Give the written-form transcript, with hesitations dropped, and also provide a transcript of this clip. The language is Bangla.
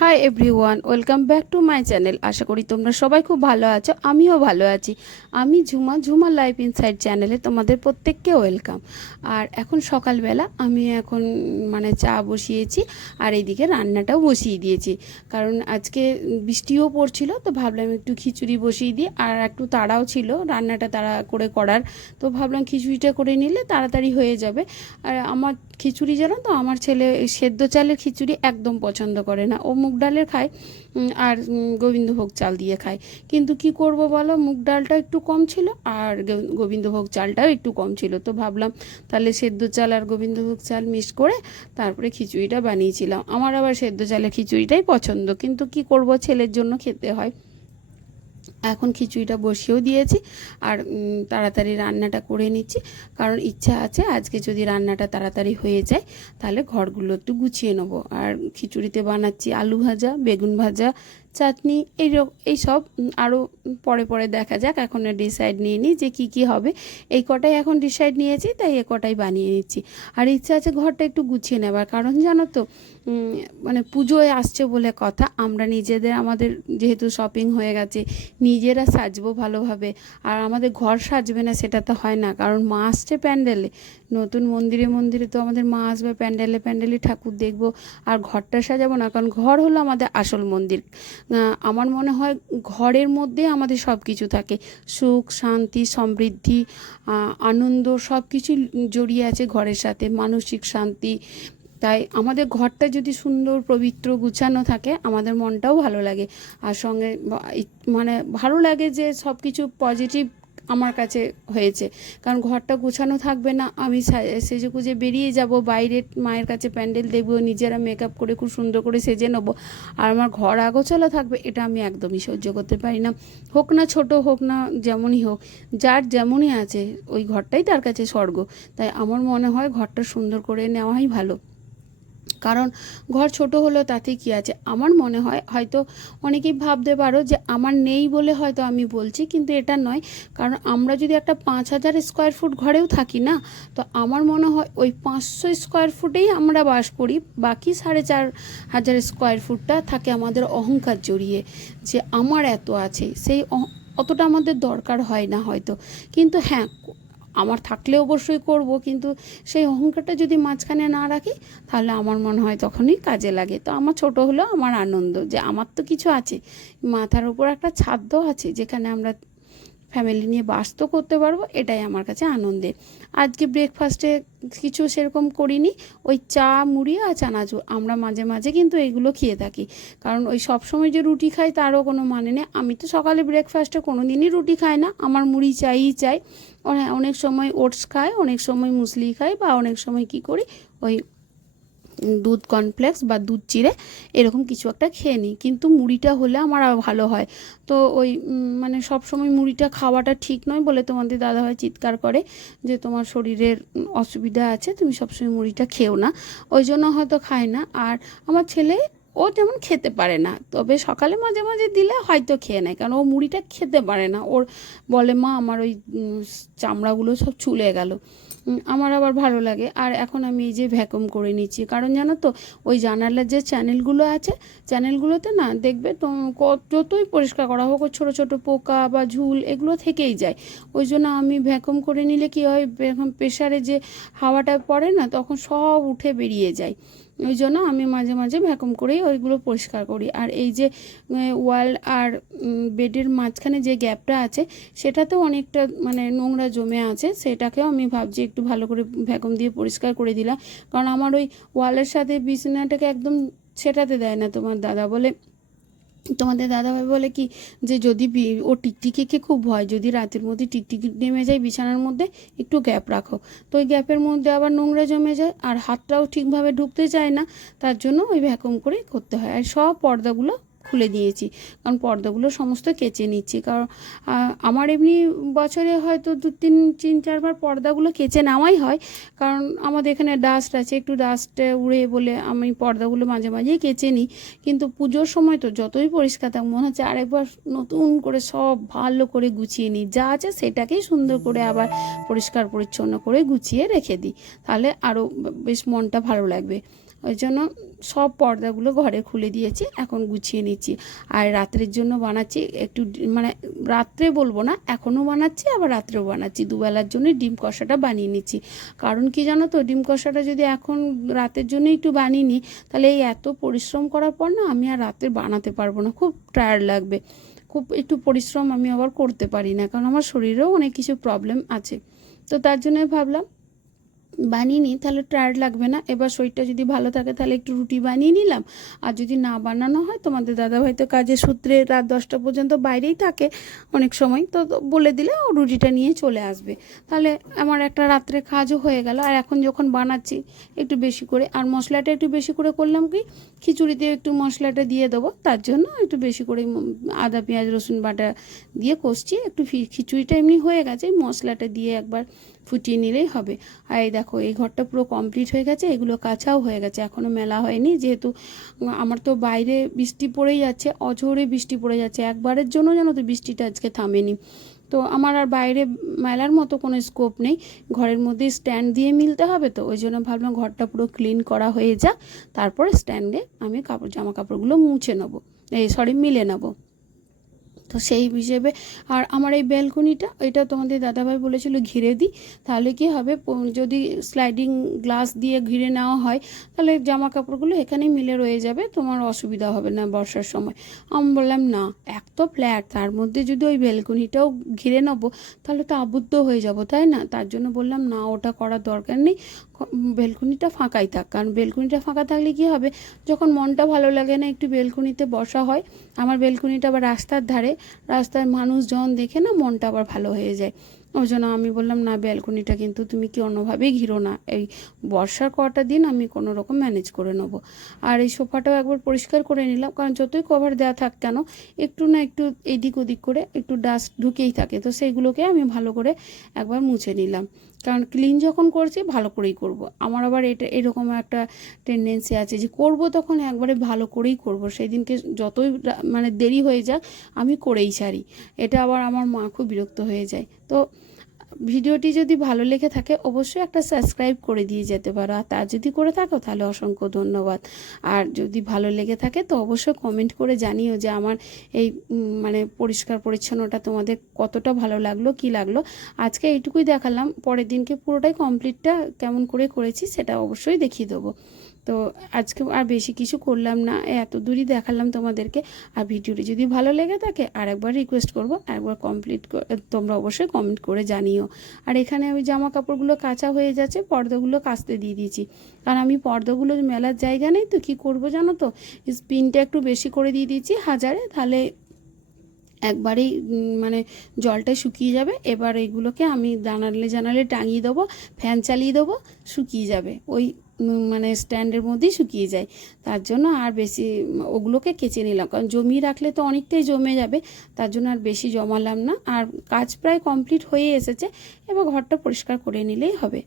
High everyone, welcome back to my channel. আশা করি তোমরা সবাই খুব ভালো আছো, আমিও ভালো আছি। আমি ঝুমা লাইফ ইনসাইড চ্যানেলে তোমাদের প্রত্যেককে ওয়েলকাম। আর এখন সকালবেলা আমি এখন চা বসিয়েছি আর এইদিকে রান্নাটাও বসিয়ে দিয়েছি, কারণ আজকে বৃষ্টিও পড়ছিল, তো ভাবলাম একটু খিচুড়ি বসিয়ে দিই। আর একটু তাড়াও ছিল রান্নাটা তাড়া করে করার, তো ভাবলাম খিচুড়িটা করে নিলে তাড়াতাড়ি হয়ে যাবে। আর আমার খিচুড়ি জানো তো, আমার ছেলে সেদ্ধ চালের খিচুড়ি একদম পছন্দ করে না, ও মুগ ডালের খায় আর গোবিন্দভোগ চাল দিয়ে খায়। কিন্তু কি করব বলো, মুগ ডালটা একটু কম ছিল আর গোবিন্দভোগ চালটাও একটু কম ছিল, তো ভাবলাম তাহলে সেদ্ধ চাল আর গোবিন্দভোগ চাল মিক্স করে তারপরে খিচুড়িটা বানিয়েছিলাম। আমার আবার সেদ্ধ চালের খিচুড়িটাই পছন্দ, কিন্তু কি করব, ছেলের জন্য খেতে হয়। এখন খিচুড়িটা বসিয়েও দিয়েছি আর তাড়াতাড়ি রান্নাটা করে নিচ্ছি, কারণ ইচ্ছা আছে আজকে যদি রান্নাটা তাড়াতাড়ি হয়ে যায় তাহলে ঘরগুলো একটু গুছিয়ে নেবো। আর খিচুড়িতে বানাচ্ছি আলু ভাজা, বেগুন ভাজা, চাটনি, এই সব আরও পরে পরে দেখা যাক। এখন ডিসাইড নিয়ে নিই যে কি হবে। এই কটাই এখন ডিসাইড নিয়েছি, তাই এ কটাই বানিয়ে নিচ্ছি। আর ইচ্ছা আছে ঘরটা একটু গুছিয়ে নেবার, কারণ জানো তো পুজোয় আসছে বলে কথা, আমরা নিজেদের আমাদের যেহেতু শপিং হয়ে গেছে, নিজেরা সাজবো ভালোভাবে। আর আমাদের ঘর সাজবে না সেটা তো হয় না, কারণ মা আসছে প্যান্ডেলে, নতুন মন্দিরে মন্দিরে তো আমাদের মা আসবে, প্যান্ডেলে প্যান্ডেলে ঠাকুর দেখবো আর ঘরটা সাজাবো না, কারণ ঘর হলো আমাদের আসল মন্দির। আমার মনে হয় ঘরের মধ্যে আমাদের সব কিছু থাকে, সুখ শান্তি সমৃদ্ধি আনন্দ সব কিছু জড়িয়ে আছে ঘরের সাথে, মানসিক শান্তি। তাই আমাদের ঘরটা যদি সুন্দর পবিত্র গুছানো থাকে আমাদের মনটাও ভালো লাগে। আর সঙ্গে ভালো লাগে যে সব কিছু পজিটিভ আমার কাছে হয়েছে, কারণ ঘরটা গোছানো থাকবে না, আমি সেজেগুজে বেরিয়ে যাব বাইরে মায়ের কাছে, প্যান্ডেল দেখবো, নিজেরা মেকআপ করে খুব সুন্দর করে সেজে নেবো, আর আমার ঘর আগোছালো থাকবে, এটা আমি একদমই সহ্য করতে পারি না। হোক না ছোট, হোক না যেমনই হোক, যার যেমনই আছে ওই ঘরটাই তার কাছে স্বর্গ। তাই আমার মনে হয় ঘরটা সুন্দর করে নেওয়াই ভালো। কারণ ঘর ছোট হলেও তাতে কি আছে, আমার মনে হয় হয়তো অনেকেই ভাবতে পারো যে আমার নেই বলে হয়তো আমি বলছি, কিন্তু এটা নয়। কারণ আমরা যদি একটা 5,000 স্কোয়ার ফুট ঘরেও থাকি না, তো আমার মনে হয় ওই 500 স্কোয়ার ফুটেই আমরা বাস করি, বাকি 4,500 স্কোয়ার ফুটটা থাকে আমাদের অহংকার জড়িয়ে, যে আমার এত আছে, সেই অতটা আমাদের দরকার হয় না হয়তো। কিন্তু হ্যাঁ, আমার থাকলে অবশ্যই করব, কিন্তু সেই অহংকারটা যদি মাঝখানে না রাখি তাহলে আমার মনে হয় তখনই কাজে লাগে। তো আমার ছোট হলেও আমার আনন্দ যে আমার তো কিছু আছে, মাথার উপর একটা ছাদ আছে যেখানে আমরা ফ্যামিলি নিয়ে বাস তো করতে পারবো, এটাই আমার কাছে আনন্দের। আজকে ব্রেকফাস্টে কিছু সেরকম করিনি, ওই চা মুড়ি আর চানাচুর, আমরা মাঝে মাঝে কিন্তু এইগুলো খেয়ে থাকি, কারণ ওই সব সময় যে রুটি খাই তারও কোনো মানে নেই। আমি তো সকালে ব্রেকফাস্টে কোনো দিনই রুটি খাই না, আমার মুড়ি চাইই চাই। অনেক সময় ওটস খাই, অনেক সময় মুসলি খাই, বা অনেক সময় কি করি, ওই দুধ কর্নফ্লেক্স বা দুধ চিড়ে এরকম কিছু একটা খেয়ে নিই, কিন্তু মুড়িটা হলে আমার ভালো হয়। তো ওই সব সময় মুড়িটা খাওয়াটা ঠিক নয় বলে তোমাদের দাদাভাই চিৎকার করে যে তোমার শরীরের অসুবিধা আছে, তুমি সবসময় মুড়িটা খেও না, ওই জন্য হয়তো খায় না। আর আমার ছেলে, ও যেমন খেতে পারে না, তবে সকালে মাঝে মাঝে দিলে হয়তো খেয়ে নেয়, কারণ ও মুড়িটা খেতে পারে না, ওর বলে মা আমার ওই চামড়াগুলো সব চুলে গেল। আমার আবার ভালো লাগে। আর এখন আমি এই যে ভ্যাকুম করে নিচ্ছি, কারণ জানো তো ওই জানালার যে চ্যানেলগুলো আছে, চ্যানেলগুলোতে না দেখবে তো যতই পরিষ্কার করা হোক ওই ছোটো ছোটো পোকা বা ঝুল এগুলো থেকেই যায়। ওই জন্য আমি ভ্যাকুম করে নিলে কী হয়, এরকম প্রেশারে যে হাওয়াটা পড়ে না তখন সব উঠে বেরিয়ে যায়। ওই জন্য আমি মাঝে মাঝে ভ্যাকুম করেই ওইগুলো পরিষ্কার করি। আর এই যে ওয়াল আর বেডের মাঝখানে যে গ্যাপটা আছে সেটাতেও অনেকটা নোংরা জমে আছে, সেটাকেও আমি ভাবছি একটু ভালো করে ভ্যাকুম দিয়ে পরিষ্কার করে দিলাম, কারণ আমার ওই ওয়ালের সাথে বিছানাটাকে একদম ছেটাতে দেয় না তোমার দাদা বলে, তোমাদের দাদাভাই বলে কি যে যদি ও টিকটিকিকে খুব ভয়, যদি রাতের মধ্যে টিকটিকি নেমে যায় বিছানার মধ্যে একটু গ্যাপ রাখো, তো ওই গ্যাপের মধ্যে আবার নোংরা জমে যায় আর হাতটাও ঠিকভাবে ঢুকতে চায় না, তার জন্য ওই ভ্যাকুম করে করতে হয়। আর সব পর্দাগুলো খুলে দিয়েছি, কারণ পর্দাগুলো সমস্ত কেচে নিচ্ছি, কারণ আমার এমনি বছরে হয়তো তিন চারবার পর্দাগুলো কেচে নেওয়াই হয়, কারণ আমাদের এখানে ডাস্ট আছে, একটু ডাস্টে উড়ে বলে আমি পর্দাগুলো মাঝে মাঝেই কেচে নিই। কিন্তু পুজোর সময় তো যতই পরিষ্কার থাক মনে হচ্ছে আরেকবার নতুন করে সব ভালো করে গুছিয়ে নিই, যা আছে সেটাকেই সুন্দর করে আবার পরিষ্কার পরিচ্ছন্ন করে গুছিয়ে রেখে দিই, তাহলে আরও বেশ মনটা ভালো লাগবে। ওই জন্য সব পর্দাগুলো ঘরে খুলে দিয়েছি, এখন গুছিয়ে নিচ্ছি। আর রাত্রের জন্য বানাচ্ছি একটু, মানে রাত্রে বলবো না, এখনও বানাচ্ছি আবার রাত্রেও বানাচ্ছি, দুবেলার জন্য ডিম কষাটা বানিয়ে নিচ্ছি। কারণ কি জানো তো, ডিম কষাটা যদি এখন রাতের জন্য একটু বানিয়ে নিই, তাহলে এই এত পরিশ্রম করার পর না আমি আর রাতে বানাতে পারবো না, খুব টায়ার্ড লাগবে, খুব একটু পরিশ্রম আমি আবার করতে পারি না, কারণ আমার শরীরেও অনেক কিছু প্রবলেম আছে। তো তার জন্য ভাবলাম বানিয়ে নিই, তাহলে টায়ার্ড লাগবে না। এবার শরীরটা যদি ভালো থাকে তাহলে একটু রুটি বানিয়ে নিলাম, আর যদি না বানানো হয়, তোমাদের দাদাভাই তো কাজের সূত্রে রাত 10টা পর্যন্ত বাইরেই থাকে অনেক সময়, তো বলে দিলে ও রুটিটা নিয়ে চলে আসবে, তাহলে আমার একটা রাত্রে কাজও হয়ে গেল। আর এখন যখন বানাচ্ছি একটু বেশি করে, আর মশলাটা একটু বেশি করে করলাম কি, খিচুড়িতেও একটু মশলাটা দিয়ে দেবো, তার জন্য একটু বেশি করে আদা পেঁয়াজ রসুন বাটা দিয়ে কষছি। একটু খিচুড়িটা এমনি হয়ে গেছে, মশলাটা দিয়ে একবার ফুটিয়ে নিলেই হবে। আর এই দেখো, এই ঘরটা পুরো কমপ্লিট হয়ে গেছে, এগুলো কাঁচাও হয়ে গেছে, এখনও মেলা হয়নি, যেহেতু আমার তো বাইরে বৃষ্টি পড়েই যাচ্ছে, অঝোরে বৃষ্টি পড়ে যাচ্ছে, একবারের জন্য জানো তো বৃষ্টিটা আজকে থামেনি। তো আমার আর বাইরে মেলার মতো কোনো স্কোপ নেই, ঘরের মধ্যে স্ট্যান্ড দিয়ে মিলতে হবে, তো ওই জন্য ভাবলাম ঘরটা পুরো ক্লিন করা হয়ে যাক, তারপরে স্ট্যান্ডে আমি জামা কাপড়গুলো মুছে নেবো, মিলে নেবো। তো সেই হিসেবে, আর আমার এই ব্যালকনিটা, এটা তোমাদের দাদাভাই বলেছিল ঘিরে দিই, তাহলে কি হবে, যদি স্লাইডিং গ্লাস দিয়ে ঘিরে নেওয়া হয়, তাহলে জামা কাপড়গুলো এখানেই মিলে রয়ে যাবে, তোমার অসুবিধা হবে না বর্ষার সময়। আমি বললাম না, এক তো ফ্ল্যাট, তার মধ্যে যদি ওই ব্যালকনিটাও ঘিরে নেবো, তাহলে তো আবদ্ধ হয়ে যাব, তাই না? তার জন্য বললাম না, ওটা করার দরকার নেই, বেলকনিটা ফাঁকাই থাক। কারণ বেলকনিটা ফাঁকা থাকলে কি হবে, যখন মনটা ভালো লাগে না, একটু বেলকনিতে বসা হয়। আমার বেলকনিটা আবার রাস্তার ধারে, রাস্তার মানুষজন দেখে না মনটা আবার ভালো হয়ে যায়। ওই জন্য আমি বললাম না, ব্যালকনিটা কিন্তু তুমি কি অন্যভাবেই ঘিরো না, এই বর্ষার কটা দিন আমি কোনো রকম ম্যানেজ করে নেবো। আর এই সোফাটাও একবার পরিষ্কার করে নিলাম, কারণ যতই কভার দেওয়া থাক কেন, একটু না একটু এদিক ওদিক করে একটু ডাস্ট ঢুকেই থাকে, তো সেইগুলোকে আমি ভালো করে একবার মুছে নিলাম। কারণ ক্লিন যখন করছি ভালো করেই করব। আমার আবার এটা এরকম একটা টেন্ডেন্সি আছে যে করব তখন একবারে ভালো করেই করব, সেই দিনকে যতই মানে দেরি হয়ে যাক আমি করেই ছাড়ি, এটা আবার আমার মা খুব বিরক্ত হয়ে যায়। তো ভিডিওটি যদি ভালো লেগে থাকে অবশ্যই একটা সাবস্ক্রাইব করে দিয়ে যেতে পারো, আর তা যদি করে থাকো তাহলে অসংখ্য ধন্যবাদ। আর যদি ভালো লেগে থাকে তো অবশ্যই কমেন্ট করে জানিও যে আমার এই মানে পরিষ্কার পরিচ্ছন্নতা তোমাদের কতটা ভালো লাগলো, কি লাগলো। আজকে এইটুকুই দেখালাম, পরের দিনকে পুরোটাই কমপ্লিটটা কেমন করে করেছি সেটা অবশ্যই দেখিয়ে দেবো। তো আজকে আর বেশি কিছু করলাম না, এত দূরই দেখালাম তোমাদেরকে। আর ভিডিওটি যদি ভালো লেগে থাকে আরেকবার রিকোয়েস্ট করব, একবার তোমরা অবশ্যই কমেন্ট করে জানিও। আর এখানে ওই জামা কাপড়গুলো কাঁচা হয়ে যাচ্ছে, পর্দাগুলো কাচতে দিয়ে দিয়েছি, কারণ আমি পর্দাগুলো মেলার জায়গা নেই তো কী করবো জানো তো, স্পিনটা একটু বেশি করে দিয়ে দিয়েছি হাজারে, তাহলে একবারেই মানে জলটা শুকিয়ে যাবে। এবার এইগুলোকে আমি জানালে জানালে টাঙিয়ে দেবো, ফ্যান চালিয়ে দেবো, শুকিয়ে যাবে, ওই মানে স্ট্যান্ডের মধ্যেই শুকিয়ে যায়। তার জন্য আর বেশি ওগুলোকে কেচে নিলাম, কারণ জমিয়ে রাখলে তো অনেকটাই জমে যাবে, তার জন্য আর বেশি জমালাম না। আর কাজ প্রায় কমপ্লিট হয়ে এসেছে, এবার ঘরটা পরিষ্কার করে নিলেই হবে।